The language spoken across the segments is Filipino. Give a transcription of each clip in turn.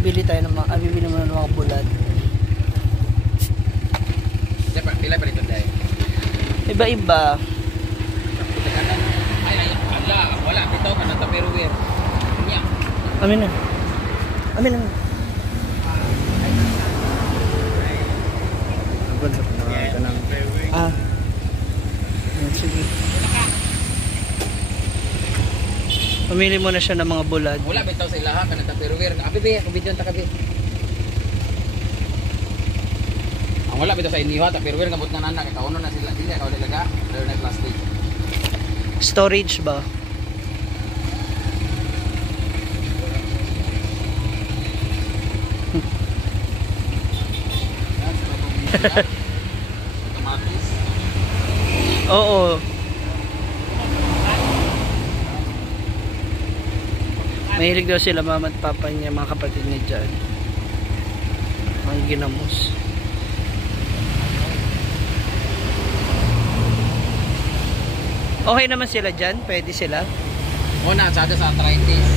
bibili tayo ng mga, bibili mo ng mga bulad. Pila pa rin tayo. Iba-iba. Ay, wala. Bitaw ka na Tupperware. Amin na. Amin na. Sige. Pamili mo na siya ng mga bulad. Wala bitaw sa ilaha ka na Tupperware. Abi be, ako video ta kabi. Ang wala bitaw sa inyo Tupperware ngabot na nana kay kauno na sila dili ka wala laga. Dahil na plastic. Storage ba? Automatis. Oo. Mahilig daw sila mama at papa niya, mga kapatid niya dyan. Ang ginamos. Okay naman sila dyan? Pwede sila? O na, sa arthritis.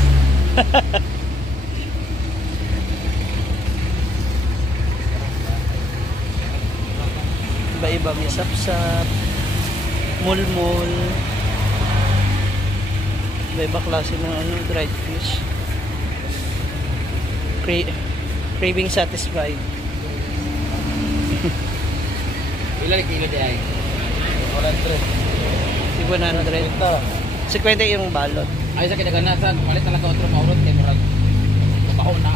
Iba-iba, may sapsap, mulmul, iba-iba klase ng dried fish. Craving satisfied. Ilan kilo di ay? 100. 50 yung balot. Ay sa kinaganasan, malit talaga otro maurot kay murag. Kabaho na.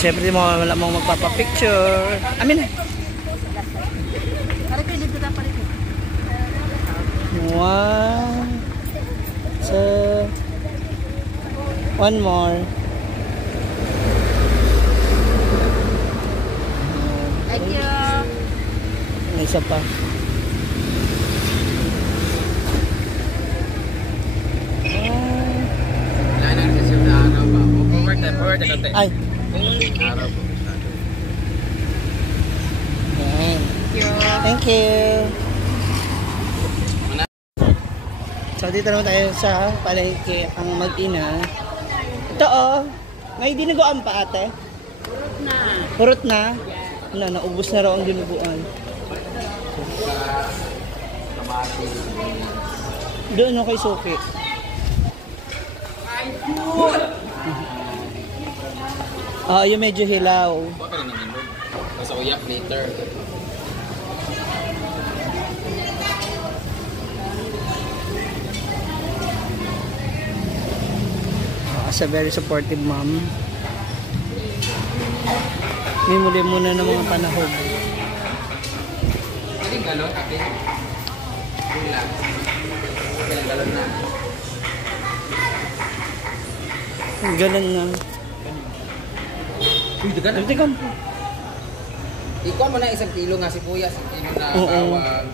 Siyempre di mo wala mong magpapapicture. Amin na. One more. Thank you. May isa pa. Wala na rin siya na araw ba? Forward na konti. Ay. Araw po. Thank you. So dito naman tayo sa palengke ang mag-ina. Ito oh. May dinuguan pa ate? Purot na. Purot na? Na, naubos na raw ang dinuguan. Doon no kay Sophie. Yung medyo hilaw. Baka rin naman doon. Kasi uyak later. As a very supportive mom. Mimuli muna ng mga panahon. Ilang galon, ate? Ilang? Ilang galon na? Galan na. Uy, dagan. Dagan. Ikaw mo na 1 kilo nga sibuyas, 1 kilo na bawang.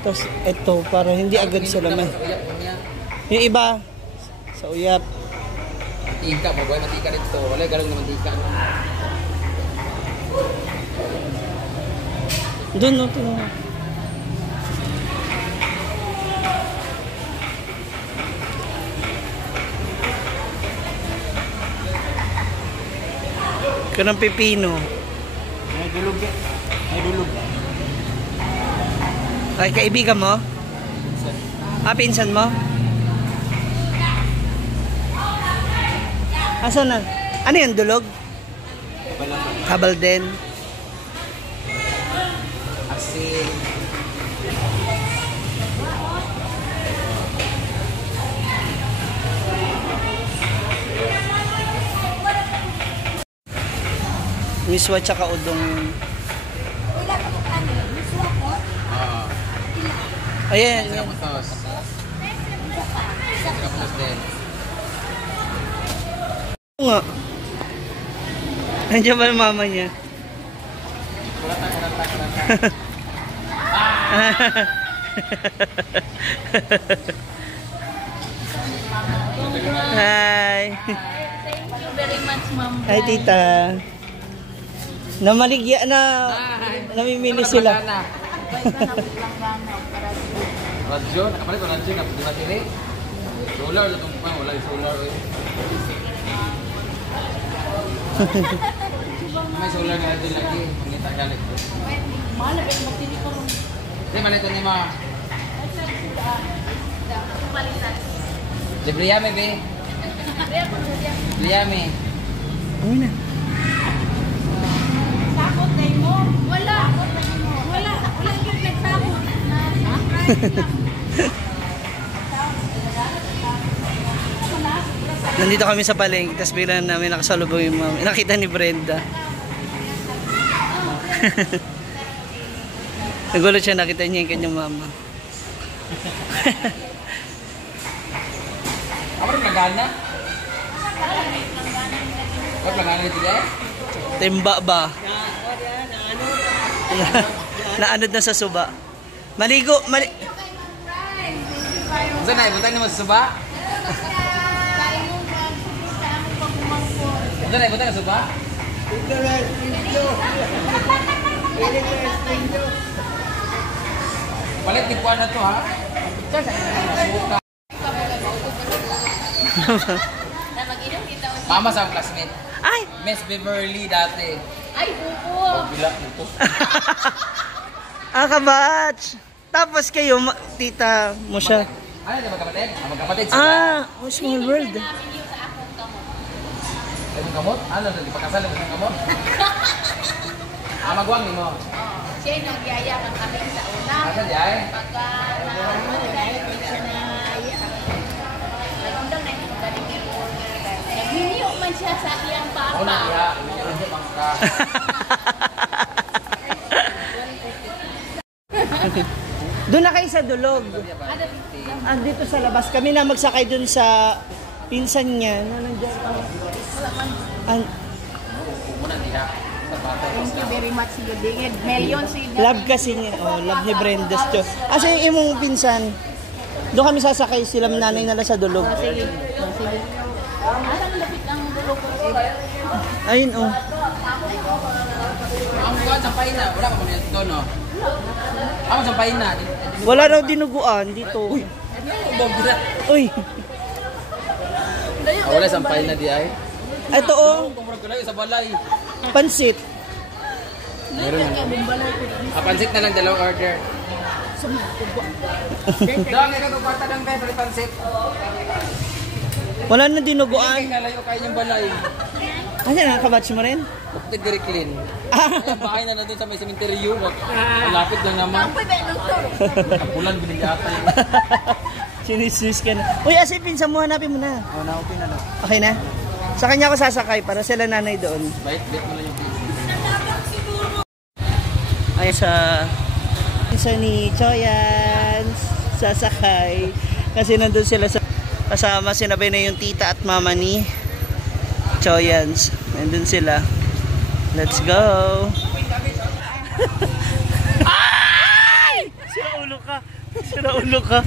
Tapos ito, para hindi agad sila may. Sa uyap mo niya. Yung iba, sa uyap. Mantika, mabuhay mantika rito. Wala, galong na mantika. Doon, no, tingnan. Kanang pipino. May dulog. May dulog. Ay, kaibigan mo? Pinsan mo? Asan na? Ano yan, dulog? Kabal din. Asin. Miswa tsaka udong. Ayan. Isa kaputos. Isa kaputos din. Oo nga. Nandiyan ba ang mama niya? Hi. Thank you very much, Ma'am. Hi, tita. Namaligya na. Namimili sila. Radyo, nakapalit ko radyo na pwede matiri. Solar na itong pa, wala yung solar. May solar na ito lagi. Pangita galit. Mahal, pero magtili ko rin. Di ba nito ni ma? Palitan. Libriyame, be. Libriyame. Ano na? Takot na mo. Wala. Wala yung nagtakot. Nandito kami sa palengke, tapos bigla namin nakasalubong yung mama. Nakita ni Brenda. Nagulat siya, nakita niya yung kanyang mama. Apa rin plangana? Apa plangana ito guys? Timba ba? Naanod na sa suba. Maligo, Saan na, ibutan naman sa suba? Saan na, ibutan na suba? Palit tipuan na to ha? Suka. Mama sa classmate. Ay! Miss Beverly dati. Ay, buko. Bila ito. Kabatch! Tapos kayo, tita mo siya. Ano yung magkapatid? Magkapatid sila. Small world. Ay, yung kamot? Ano, di pa kasal yung kamot? Magwang ni mo. Siya yung nagyaya kang kami sa una. Asan di ay? Pagka hindi siya naya. Nagundang na yung galing yung order. Naghiniyo man siya sa iyang papa. Una, iya. Hindi bangka. Doon na kayo sa Dulog. Dito sa labas. Kami na magsakay doon sa pinsan niya. Nandiyan kami. Una, iya. Thank you very much, Yudingid. Million si Love kasi niya. Oh, love ni Brenda. Asa yung imong pinsan? Doon kami sasakay sila nanay nila sa Dulog. Sige. Sige. Asan lapit ang dulo ko? Ayun oh. Ang kuwan, sampahin na. Wala ka muna ito, no? Ako, sampahin na. Wala raw dinuguan dito. Uy. Wala, sampahin na di ay. Ito oh. Kumurag ko lang sa balay. Pansit. Meron na. Pansit na lang, dalawang order. Doon nga kung kwarta ng best, pansit. Wala na dinuguan. Ay, kalayo kayo yung balay. Ano na, kabatch mo rin? Bukted very clean. Ay, bahay na doon sa may cementerio. Malapit lang naman. Ang bulan, binigatan. Sinis-sis ka na. Uy, asipin, pinsan mo, hanapin mo na. Oo, na-open na. Okay na? Sa kanya ako sasakay para sila nanay doon. Bait mo lang yung pizza. Ay, sa ni Choyan sasakay. Kasi nandun sila sa kasama, sinabay na yung tita at mama ni Choyans. Nandun sila. Let's go! Ay! Sira ulo ka! Sira ulo ka!